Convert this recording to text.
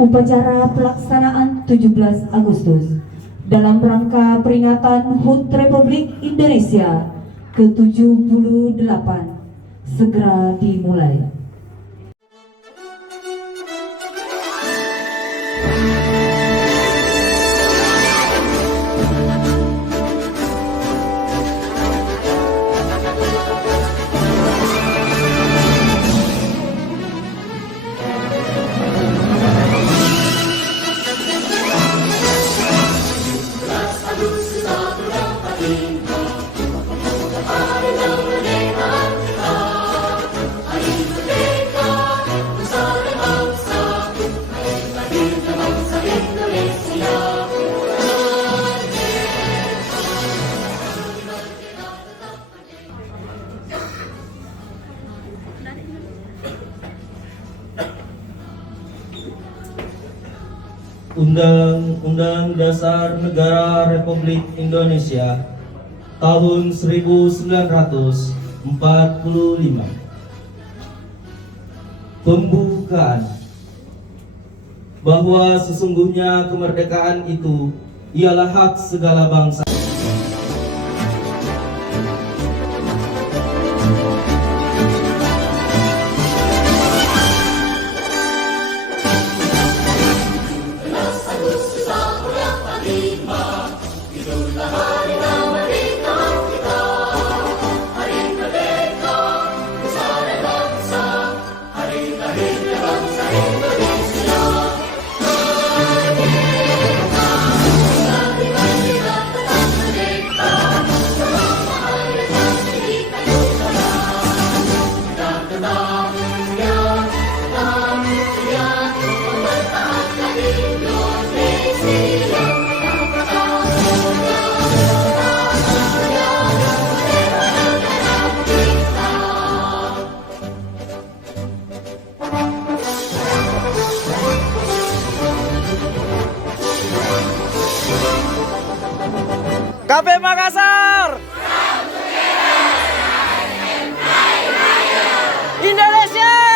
Upacara pelaksanaan 17 Agustus dalam rangka peringatan HUT Republik Indonesia ke-78 segera dimulai. Undang-Undang Dasar Negara Republik Indonesia tahun 1945. Pembukaan. Bahwa sesungguhnya kemerdekaan itu ialah hak segala bangsa. KP Makassar, Indonesia.